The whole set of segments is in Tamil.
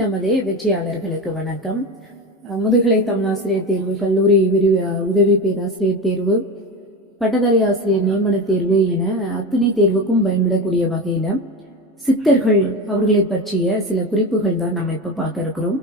நமது வெற்றியாளர்களுக்கு வணக்கம். முதுகலை தமிழாசிரியர் தேர்வு, கல்லூரி உதவி பேராசிரியர் தேர்வு, பட்டதாரி ஆசிரியர் நியமன தேர்வு என அத்தனை தேர்வுக்கும் பயன்படக்கூடிய வகையில் சித்தர்கள் அவர்களை பற்றிய சில குறிப்புகள் தான் நம்ம இப்போ பார்க்க இருக்கிறோம்.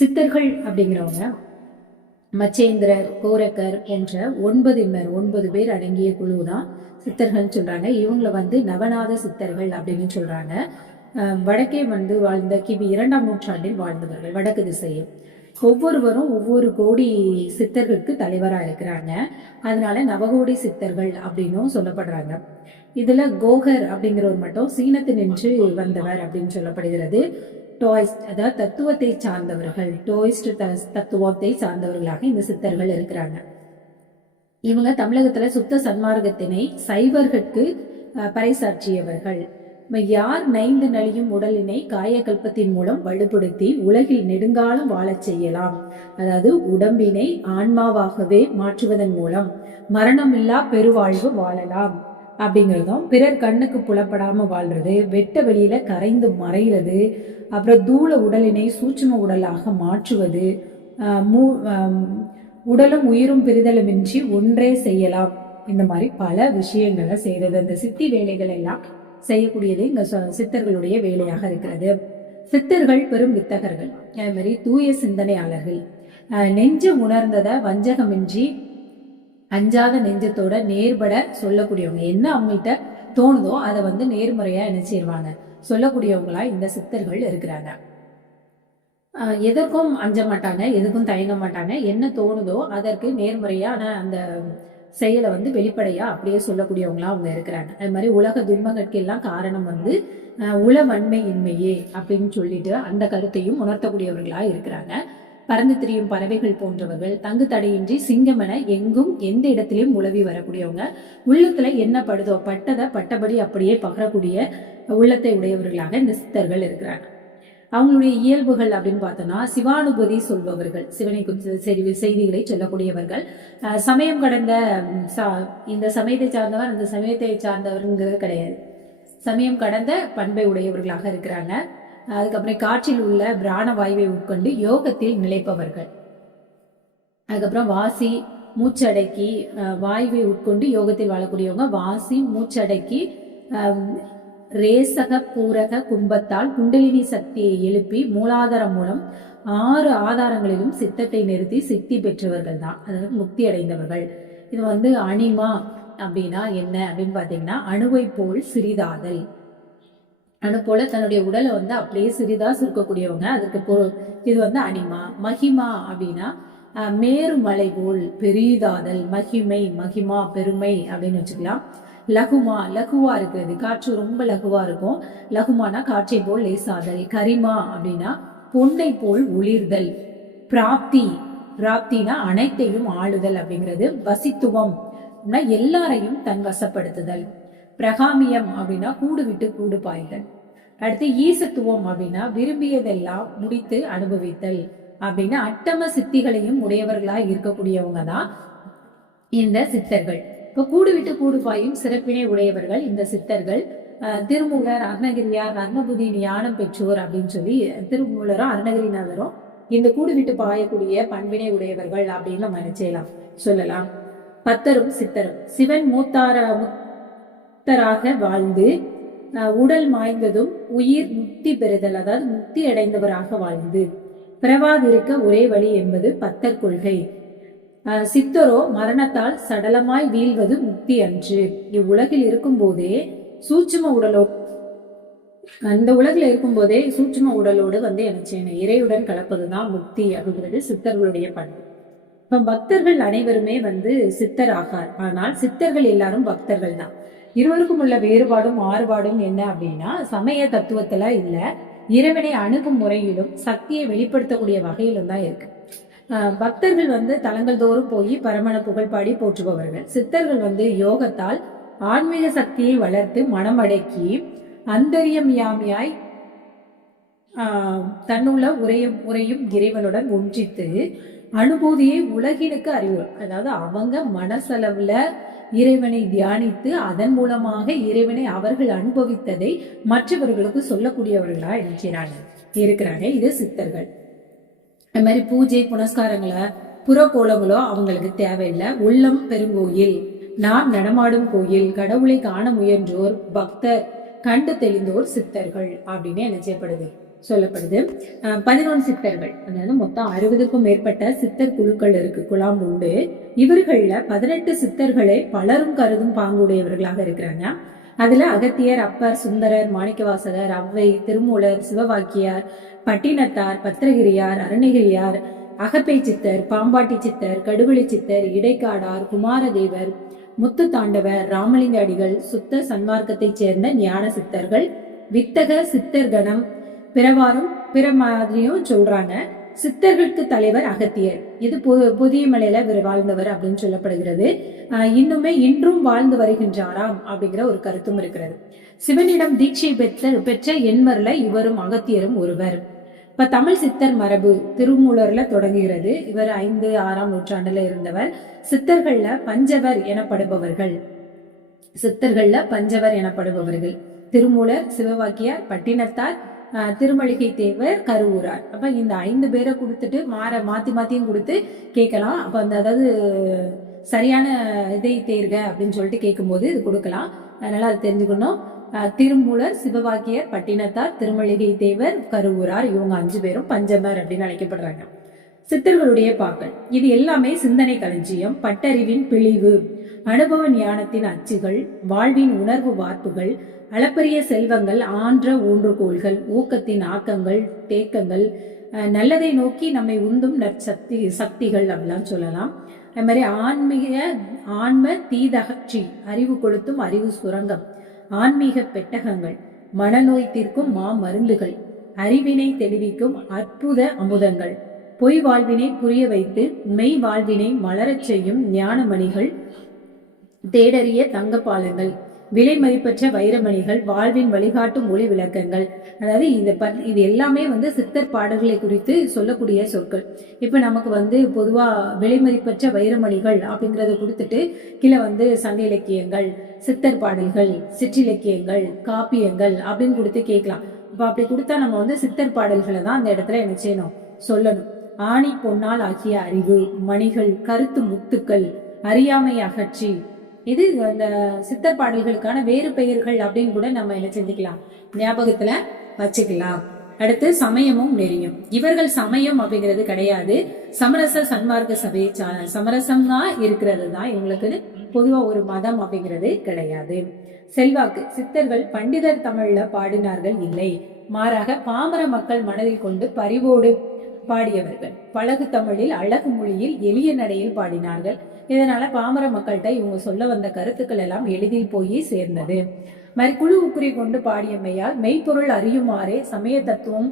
சித்தர்கள் அப்படிங்கிறவங்க மச்சேந்திரர், கோரக்கர் என்ற 9 பேர் அடங்கிய குழு தான் சித்தர்கள் சொல்றாங்க. இவங்களை நவநாத சித்தர்கள் அப்படின்னு சொல்றாங்க. வடக்கே வாழ்ந்த கிபி 2ஆம் நூற்றாண்டில் வாழ்ந்தவர்கள். வடக்கு திசையில் ஒவ்வொருவரும் ஒவ்வொரு கோடி சித்தர்களுக்கு தலைவராக இருக்கிறாங்க. அதனால நவகோடி சித்தர்கள் அப்படின்னும் சொல்லப்படுறாங்க. இதுல கோகர் அப்படிங்கிறவர் மட்டும் சீனத்து நின்று வந்தவர் அப்படின்னு சொல்லப்படுகிறது. டோயிஸ்ட், அதாவது தத்துவத்தை சார்ந்தவர்கள், டோயிஸ்ட் தத்துவத்தை சார்ந்தவர்களாக இந்த சித்தர்கள் இருக்கிறாங்க. இவங்க தமிழகத்துல சுத்த சன்மார்க்கத்தினை சைவர்களுக்கு பறைசாற்றியவர்கள். யார் நைந்து நலியும் உடலினை காயகல்பத்தின் மூலம் வலுப்படுத்தி உலகில் நெடுங்காலம் வாழச் செய்யலாம், அதாவது உடம்பினை ஆன்மாவாகவே மாற்றுவதன் மூலம் மரணமில்லா பெருவாழ்வு வாழலாம் அப்படிங்கிறதும், பிறர் கண்ணுக்கு புலப்படாம வாழ்றது, வெட்ட வெளியில கரைந்து மறைகிறது, அப்புறம் தூள உடலினை சூட்சும உடலாக மாற்றுவது, உடலும் உயிரும் பிரிதலுமின்றி ஒன்றே செய்யலாம், இந்த மாதிரி பல விஷயங்களை செய்யறது. அந்த சித்தி வேலைகள் எல்லாம் செய்யக்கூடியது இங்க சித்தர்களுடைய வேலையாக இருக்கிறது. சித்தர்கள் பெரும் வித்தகர்கள், அதே மாதிரி தூய சிந்தனையாளர்கள், நெஞ்ச உணர்ந்ததை வஞ்சகமின்றி அஞ்சாத நெஞ்சத்தோட நேர்பட சொல்லக்கூடியவங்க. என்ன அவங்கள்ட்ட தோணுதோ அதை நேர்முறையா நினைச்சிருவாங்க சொல்லக்கூடியவங்களா இந்த சித்தர்கள் இருக்கிறாங்க. எதற்கும் அஞ்ச மாட்டாங்க, எதுக்கும் தயங்க மாட்டாங்க. என்ன தோணுதோ அதற்கு நேர்முறையான அந்த செயலை வெளிப்படையா அப்படியே சொல்லக்கூடியவங்களா அவங்க இருக்கிறாங்க. அது மாதிரி உலக துன்பங்களுக்கு எல்லாம் காரணம் உளவன்மை இன்மையே அப்படின்னு சொல்லிட்டு அந்த கருத்தையும் உணர்த்தக்கூடியவர்களா இருக்கிறாங்க. பறந்து திரியும் பறவைகள் போன்றவர்கள், தங்கு தடையின்றி சிங்கமென எங்கும் எந்த இடத்திலையும் உலவி வரக்கூடியவங்க, உள்ளத்துல என்ன படுதோ பட்டதை பட்டபடி அப்படியே பகரக்கூடிய உள்ளத்தை உடையவர்களாக இந்த சித்தர்கள் இருக்கிறாங்க. அவங்களுடைய இயல்புகள் அப்படின்னு பார்த்தோம்னா, சிவானுபதி சொல்பவர்கள், சிவனை குறித்த செய்திகளை சொல்லக்கூடியவர்கள், சமயம் கடந்த இந்த சமயத்தை சார்ந்தவர் அந்த சமயத்தை சார்ந்தவர்ங்கிறது கிடையாது, சமயம் கடந்த பண்பை உடையவர்களாக இருக்கிறாங்க. அதுக்கப்புறம் காற்றில் உள்ள பிராண வாயுவை உட்கொண்டு யோகத்தில் நிலைப்பவர்கள். அதுக்கப்புறம் வாசி மூச்சடக்கி வாயுவை உட்கொண்டு யோகத்தில் வாழக்கூடியவங்க. வாசி மூச்சடக்கி ரேசக பூரக கும்பத்தால் குண்டலினி சக்தியை எழுப்பி மூலாதாரம் மூலம் 6 ஆதாரங்களிலும் சித்தத்தை நிறுத்தி சித்தி பெற்றவர்கள் தான், அதாவது முக்தி அடைந்தவர்கள். இது அனிமா அப்படின்னா என்ன அப்படின்னு பாத்தீங்கன்னா, அணுவை போல் சிறிதாதல். அணு போல தன்னுடைய உடலை அப்படியே சிறிதா சுருக்கக்கூடியவங்க, அதுக்கு இது அனிமா. மகிமா அப்படின்னா மேருமலை போல் பெரிதாதல், மகிமை, மகிமா பெருமை அப்படின்னு வச்சுக்கலாம். லகுமா, லகுவா இருக்கிறது, காற்று ரொம்ப லகுவா இருக்கும், லகுமானா காற்றை போல் லேசாதல். கரிமா அப்படின்னா பொன்னை போல் ஒளிர்தல். பிராப்தி, பிராப்தினா அனைத்தையும் ஆளுதல் அப்படிங்கிறது. வசித்துவம் எல்லாரையும் தன் வசப்படுத்துதல். பிரகாமியம் அப்படின்னா கூடு விட்டு கூடு பாய்தல். அடுத்து ஈசத்துவம் அப்படின்னா விரும்பியதெல்லாம் முடித்து அனுபவித்தல் அப்படின்னு அட்டம சித்திகளையும் உடையவர்களா இருக்கக்கூடியவங்க தான் இந்த சித்தர்கள். இப்ப கூடு விட்டு கூடு பாயும் சிறப்பினை உடையவர்கள் இந்த சித்தர்கள். திருமூலர், அருணகிரியார், அருணபுதி ஞானம் பெற்றோர் அப்படின்னு சொல்லி திருமூலரும் அருணகிரிநாதரும் இந்த கூடு விட்டு பாயக்கூடிய பண்பினை உடையவர்கள் அப்படின்னு நம்ம நினைச்சலாம் சொல்லலாம். பத்தரும் சித்தரும் சிவன் மூத்தராக வாழ்ந்து உடல் மாய்ந்ததும் உயிர் முக்தி பெறுதல், அதாவது முக்தி அடைந்தவராக வாழ்ந்து பிறவாதிருக்க ஒரே வழி என்பது பத்தர் கொள்கை. சித்தரோ மரணத்தால் சடலமாய் வீழ்வது முக்தி அன்று. இவ்வுலகில் இருக்கும் போதே சூட்சும உடலோடு, அந்த உலகில் இருக்கும் போதே சூட்சும உடலோடு என்ன செய்யணும், இறையுடன் கலப்பதுதான் முக்தி அப்படிங்கிறது சித்தர்களுடைய பண்பு. இப்ப பக்தர்கள் அனைவருமே சித்தர் ஆகார். ஆனால் சித்தர்கள் எல்லாரும் பக்தர்கள் தான். இருவருக்கும் உள்ள வேறுபாடும் மாறுபாடும் என்ன அப்படின்னா, சமய தத்துவத்துல இல்ல, இறைவனை அணுகும் முறையிலும் சக்தியை வெளிப்படுத்தக்கூடிய வகையிலும் தான் இருக்கு. பக்தர்கள் தலங்கள் தோறும் போய் பரமன புகழ் பாடி போற்றுபவர்கள். சித்தர்கள் யோகத்தால் ஆன்மீக சக்தியை வளர்த்து மனமடக்கி அந்தரியம் யாமியாய் தன்னுள்ள உரையும் இறைவனுடன் ஒன்றித்து அனுபூதியை உலகினுக்கு அறிவு, அதாவது அவங்க மனசளவுல இறைவனை தியானித்து அதன் மூலமாக இறைவனை அவர்கள் அனுபவித்ததை மற்றவர்களுக்கு சொல்லக்கூடியவர்களா இருக்கிறார்கள். இருக்கிறாங்க. இது சித்தர்கள். அது மாதிரி பூஜை புனஸ்காரங்களை புறக்கோலங்களோ அவங்களுக்கு தேவையில்லை. உள்ளம் பெருங்கோயில், நாம் நடமாடும் கோயில், கடவுளை காண முயன்றோர் பக்தர், கண்டு தெளிந்தோர் சித்தர்கள் அப்படின்னு என்ன செய்யப்படுது சொல்லப்படுது. 11 சித்தர்கள், அதாவது மொத்தம் 60க்கும் மேற்பட்ட சித்தர் குழுக்கள் இருக்கு, குழாம் உண்டு. இவர்கள்ல 18 சித்தர்களை பலரும் கருதும் பாங்குடையவர்களாக இருக்கிறாங்க. அதுல அகத்தியர், அப்பர், சுந்தரர், மாணிக்கவாசகர், அவ்வை, திருமூலர், சிவவாக்கியார், பட்டினத்தார், பத்திரகிரியார், அருணகிரியார், அகப்பை சித்தர், பாம்பாட்டி சித்தர், கடுவெளி சித்தர், இடைக்காடார், குமாரதேவர், முத்து தாண்டவர், ராமலிங்க அடிகள், சுத்த சன்மார்க்கத்தைச் சேர்ந்த ஞான சித்தர்கள், வித்தக சித்தர் கணம், பிறவாரும் பிற மாதிரியும் சொல்றாங்க. சித்தர்களுக்கு தலைவர் அகத்தியர். இது புதிய மலையில இவர் வாழ்ந்தவர் அப்படின்னு சொல்லப்படுகிறது. இன்னுமே இன்றும் வாழ்ந்து வருகின்றாராம் அப்படிங்கிற ஒரு கருத்தும் இருக்கிறது. சிவனிடம் தீட்சை பெற்ற எண்மர்ல இவரும் அகத்தியரும் ஒருவர். இப்ப தமிழ் சித்தர் மரபு திருமூலர்ல தொடங்குகிறது. இவர் 5, 6ஆம் நூற்றாண்டுல இருந்தவர். சித்தர்கள்ல பஞ்சவர் எனப்படுபவர்கள் திருமூலர், சிவவாக்கியார், பட்டினத்தார், திருமளிகை தேவர், கருவூரார். அப்ப இந்த 5 பேரை கொடுத்துட்டு மாத்தியும் கொடுத்து கேட்கலாம். அப்ப அதாவது சரியான இதை தேர்க அப்படின்னு சொல்லிட்டு கேட்கும்போது இது கொடுக்கலாம். அதனால அதை தெரிஞ்சுக்கணும். திருமூலர், சிவவாக்கியர், பட்டினத்தார், திருமளிகை தேவர், கருவூரார், இவங்க 5 பேரும் பஞ்சமர் அப்படின்னு அழைக்கப்படுறாங்க. சித்தர்களுடைய பாக்கள் இது எல்லாமே சிந்தனை களஞ்சியம், பட்டறிவின் பிழிவு, அனுபவ ஞானத்தின் அச்சுகள், வாழ்வின் உணர்வு வார்ப்புகள், அளப்பரிய செல்வங்கள், ஆன்ற ஊன்றுகோள்கள், ஊக்கத்தின் ஆக்கங்கள், தேக்கங்கள், நல்லதை நோக்கி நம்மை உந்தும் சக்திகள் அப்படிலாம் சொல்லலாம். அது மாதிரி ஆன்ம தீதகற்றி அறிவு கொளுத்தும் அறிவு சுரங்கம், ஆன்மீக பெட்டகங்கள், மனநோய் தீர்க்கும் மருந்துகள், அறிவினை தெளிவிக்கும் அற்புத அமுதங்கள், பொய் வாழ்வினை புரிய வைத்து மெய் வாழ்வினை மலரச் செய்யும் ஞானமணிகள், தேடறிய தங்கப்பாலங்கள், விலை மதிப்பற்ற வைரமணிகள், வாழ்வின் வழிகாட்டும் ஒளி விளக்கங்கள். அதாவது இது எல்லாமே சித்தர் பாடல்களை குறித்து சொல்லக்கூடிய சொற்கள். இப்ப நமக்கு பொதுவா விலை மதிப்பற்ற வைரமணிகள் அப்படிங்கறத கொடுத்துட்டு கீழே சங்க இலக்கியங்கள், சித்தர் பாடல்கள், சிற்றிலக்கியங்கள், காப்பியங்கள் அப்படின்னு கொடுத்து கேட்கலாம். இப்ப அப்படி கொடுத்தா நம்ம சித்தர் பாடல்களை தான் அந்த இடத்துல என்ன செய்யணும், சொல்லணும். ஆணி பொன்னால் ஆகிய அறிவு மணிகள், கருத்து முத்துக்கள், அறியாமை அகற்றி, இது அந்த சித்தர் பாடல்களுக்கான வேறு பெயர்கள் அப்படின்னு கூட நம்ம என்ன செஞ்சுக்கலாம், ஞாபகத்துல வச்சுக்கலாம். அடுத்து சமயமும் நெறியும். இவர்கள் சமயம் அப்படிங்கிறது கிடையாது, சமரச சன்மார்க்க சபை சமரசம் தான் இருக்கிறது தான் இவங்களுக்கு. பொதுவா ஒரு மதம் அப்படிங்கிறது கிடையாது. செல்வாக்கு. சித்தர்கள் பண்டிதர் தமிழ்ல பாடினார்கள் இல்லை, மாறாக பாமர மக்கள் மனதில் கொண்டு பரிவோடு பாடியவர்கள். பழகு தமிழில், அழகு மொழியில், எளிய நடையில் பாடினார்கள். இதனால பாமர மக்கள்கிட்ட இவங்க சொல்ல வந்த கருத்துக்கள் எல்லாம் எளிதில் போய் சேர்ந்தது. மாதிரி குழு உக்குறி கொண்டு பாடியமையால் மெய்ப்பொருள் அறியுமாறே சமய தத்துவம்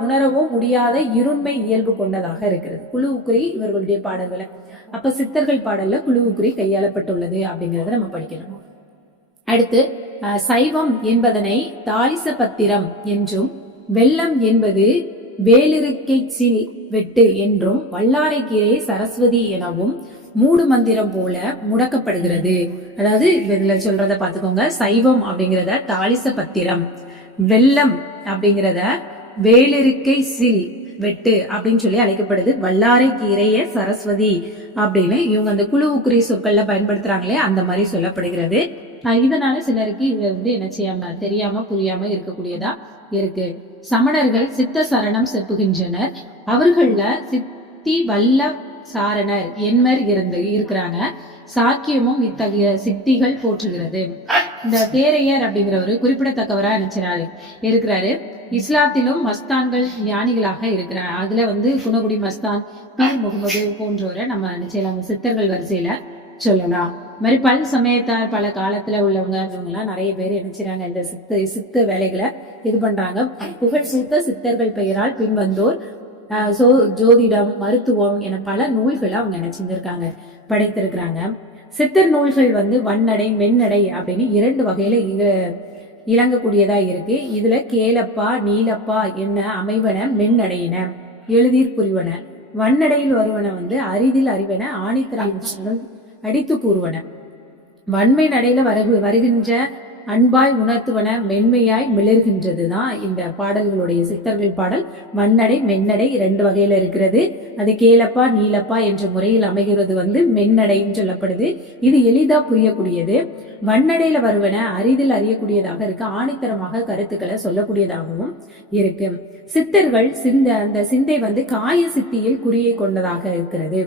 உணரவோ முடியாத இருண்மை இயல்பு கொண்டதாக இருக்கிறது. குழு உக்குறி இவர்களுடைய பாடல்களை. அப்ப சித்தர்கள் பாடல்ல குழு உக்குறி கையாளப்பட்டுள்ளது அப்படிங்கறத நம்ம படிக்கணும். அடுத்து சைவம் என்பதனை தாலிச பத்திரம் என்றும், வெள்ளம் என்பது வேலிருக்கை சில் வெட்டு என்றும், வல்லாரைக்கீரை சரஸ்வதி எனவும் மூடு மந்திரம் போல முடக்கப்படுகிறது. அதாவது இதுல சொல்றத பாத்துக்கோங்க. சைவம் அப்படிங்கிறத தாலிச பத்திரம், வெள்ளம் அப்படிங்கிறத வேலிருக்கை சில் வெட்டு அப்படின்னு சொல்லி அழைக்கப்படுது. வல்லாரை கீரைய சரஸ்வதி அப்படின்னு இவங்க அந்த குழு உக்குறி சொற்கள்ல பயன்படுத்துறாங்களே அந்த மாதிரி சொல்லப்படுகிறது. இதனால சிலருக்கு இது என்ன செய்யாம தெரியாம புரியாம இருக்கக்கூடியதா இருக்கு. சமணர்கள் சித்த சரணம் செப்புகின்றனர். அவர்கள சித்தி வல்ல சாரணர் என்மர் இருக்கிறாங்க. சாக்கியமும் இத்தகைய சித்திகள் போற்றுகிறது. இந்த தேரையர் அப்படிங்கிறவரு குறிப்பிடத்தக்கவரா நினைச்சாரு இருக்கிறாரு. இஸ்லாத்திலும் மஸ்தான்கள் ஞானிகளாக இருக்கிறார். அதுல குணகுடி மஸ்தான், பீர் முகமது போன்றவரை நம்ம நினைச்சலாம் சித்தர்கள் வரிசையில சொல்லலாம். மாதிரி பல் சமயத்தார் பல காலத்துல உள்ளவங்க இவங்கெல்லாம் நிறைய பேர் நினைச்சாங்க இந்த சித்த வேலைகளை இது பண்றாங்க. புகழ் சூத்த சித்தர்கள் பெயரால் பின்வந்தோர் ஜோதிடம், மருத்துவம் என பல நூல்களை அவங்க நினைச்சிருக்காங்க, படைத்திருக்கிறாங்க. சித்தர் நூல்கள் வன்னடை, மென்னடை அப்படின்னு 2 வகையில இளங்கக்கூடியதா இருக்கு. இதுல கேளப்பா, நீலப்பா என்ன அமைவன, மென்னடையின எழுதீர் புரிவன, வன்னடையில் வருவன அரிதில் அறிவன, ஆணித்தரம் அடித்து கூறுவன. வன்மை நடையில வருகின்ற அன்பாய் உணர்த்துவன மென்மையாய் மிளர்கின்றது தான் இந்த பாடல்களுடைய சித்தர்கள் பாடல். மண்ணடை மென்னடை 2 வகையில இருக்கிறது. அது கேளப்பா நீலப்பா என்ற முறையில் அமைகிறது மென்னடைன்னு சொல்லப்படுது. இது எளிதா புரியக்கூடியது. மண்ணடையில வருவன அரிதில் அறியக்கூடியதாக இருக்கு. ஆணித்தரமாக கருத்துக்களை சொல்லக்கூடியதாகவும் இருக்கு. சித்தர்கள் அந்த சிந்தை காய சித்தியில் குறியை கொண்டதாக இருக்கிறது.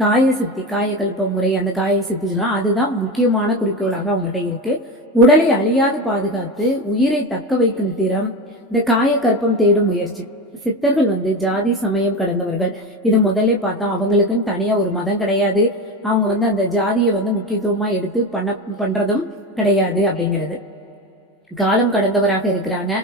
காய சித்தி, காயகல்ப முறை, அந்த காய சித்தி சொன்னா அதுதான் முக்கியமான குறிக்கோளாக அவங்ககிட்ட இருக்கு. உடலை அழியாது பாதுகாத்து உயிரை தக்க வைக்கும் திறம், இந்த காய கற்பம் தேடும் முயற்சி. சித்தர்கள் ஜாதி சமயம் கடந்தவர்கள். இது முதல்ல பார்த்தா அவங்களுக்குன்னு தனியா ஒரு மதம் கிடையாது. அவங்க அந்த ஜாதியை முக்கியத்துவமா எடுத்து பண்றதும் கிடையாது அப்படிங்கிறது. காலம் கடந்தவராக இருக்கிறாங்க.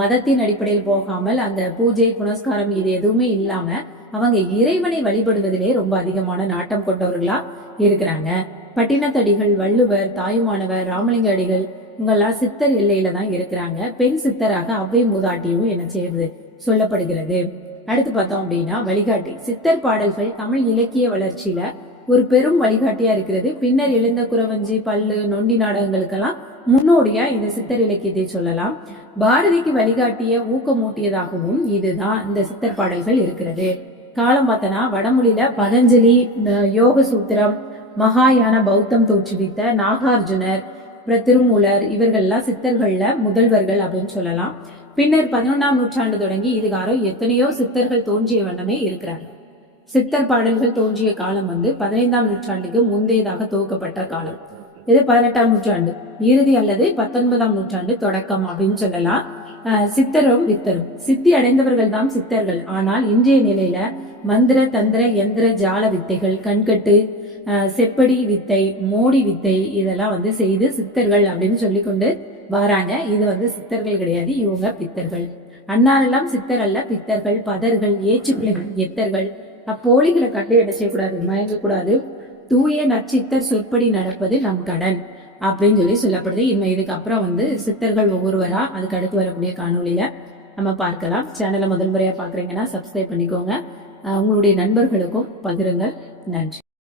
மதத்தின் அடிப்படையில் போகாமல் அந்த பூஜை புனஸ்காரம் இது எதுவுமே இல்லாம அவங்க இறைவனை வழிபடுவதிலே ரொம்ப அதிகமான நாட்டம் கொண்டவர்களா இருக்கிறாங்க. பட்டினத்தடிகள், வள்ளுவர், தாயுமானவர், ராமலிங்க அடிகள் இவங்கெல்லாம் சித்தர் எல்லையில தான் இருக்கிறாங்க. பெண் சித்தராக அவ்வை மூதாட்டியும் என்ன செய்யுது சொல்லப்படுகிறது. அடுத்து பார்த்தோம் அப்படின்னா வழிகாட்டி. சித்தர் பாடல்கள் தமிழ் இலக்கிய வளர்ச்சியில ஒரு பெரும் வழிகாட்டியா இருக்கிறது. பின்னர் எழுந்த குறவஞ்சி, பல்லு, நொண்டி நாடகங்களுக்கெல்லாம் முன்னோடியா இந்த சித்தர் இலக்கியத்தை சொல்லலாம். பாரதிக்கு வழிகாட்டிய ஊக்கமூட்டியதாகவும் இதுதான் இந்த சித்தர் பாடல்கள் இருக்கிறது. காலம் பார்த்தனா வடமொழியில பதஞ்சலி, யோக சூத்திரம், மகாயான பௌத்தம் தோற்றுவித்த நாகார்ஜுனர், திருமூலர் இவர்கள்லாம் சித்தர்கள்ல முதல்வர்கள் அப்படின்னு சொல்லலாம். பின்னர் 11ஆம் நூற்றாண்டு தொடங்கி இதுகாரம் எத்தனையோ சித்தர்கள் தோன்றிய வண்ணமே இருக்கிறாங்க. சித்தர் பாடல்கள் தோன்றிய காலம் 15ஆம் நூற்றாண்டுக்கு முந்தையதாக துவக்கப்பட்ட காலம். இது 18ஆம் நூற்றாண்டு இறுதி அல்லது 19ஆம் நூற்றாண்டு தொடக்கம் அப்படின்னு சொல்லலாம். சித்தரும் வித்தரும் சித்தி அடைந்தவர்கள் தான் சித்தர்கள். ஆனால் இன்றைய நிலையில மந்திர தந்திர யந்திர ஜால வித்தைகள், கண்கட்டு, செப்படி வித்தை, மோடி வித்தை இதெல்லாம் செய்து சித்தர்கள் அப்படின்னு சொல்லிக்கொண்டு வராங்க. இது சித்தர்கள் கிடையாது, இவங்க பித்தர்கள். அன்னாரெல்லாம் சித்தர் அல்ல, பித்தர்கள், பதர்கள், ஏச்சுப்பிள்ளைகள், எத்தர்கள். அப்போலிகளை கண்டு என்ன செய்யக்கூடாது, மயங்கக்கூடாது. தூய நற்சித்தர் சொற்படி நடப்பது நம் கடன் அப்படின்னு சொல்லப்படுது. இதுக்கு அப்புறம் சித்தர்கள் ஒவ்வொருவரா அதுக்கு அடுத்து வரக்கூடிய காணொலியில நம்ம பார்க்கலாம். சேனலை முதல் முறையா பாக்குறீங்கன்னா சப்ஸ்கிரைப் பண்ணிக்கோங்க. உங்களுடைய நண்பர்களுக்கும் பகிருங்கள். நன்றி.